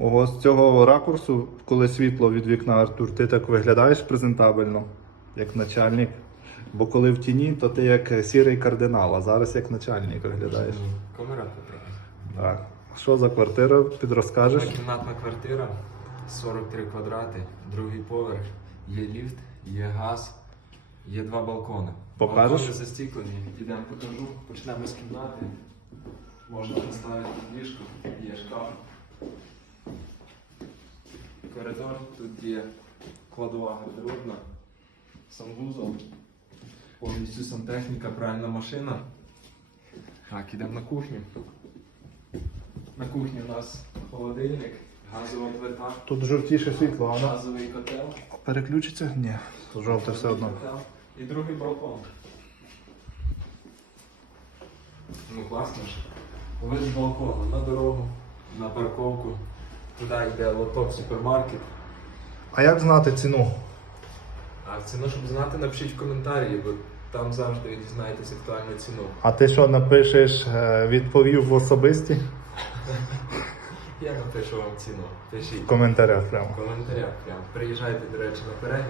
Ого, з цього ракурсу, коли світло від вікна Артур, ти так виглядаєш презентабельно, як начальник. Бо коли в тіні, то ти як сірий кардинал, а зараз як начальник виглядаєш. Камера потрапила. Так. Що за квартира? Підрозкажеш? Кімнатна квартира, 43 квадрати, другий поверх, є ліфт, є газ, є два балкони. Покажеш? Балкони застіклені. Ідемо покажу. Почнемо з кімнати. Можна поставити ліжко, є шкаф. Коридор, тут є кладова гардеробна, санвузол, повністю сантехніка, пральна машина. Так, ідемо на кухню. На кухні у нас холодильник, газова плита, Тут жовтіше світло, а газовий котел, переключиться? Ні, жовте все одно. котел і другий балкон. Ну класно ж. Вид з балкону на дорогу, на парковку. Туди йде лоток супермаркет. А як знати ціну? А ціну, щоб знати, напишіть в коментарі, бо там завжди ви дізнаєтесь актуальну ціну. А ти що напишеш, е, відповів в особисті Я напишу вам ціну. Пишіть в коментарях прямо. в коментарях. Прям приїжджайте, до речі, на перегляд.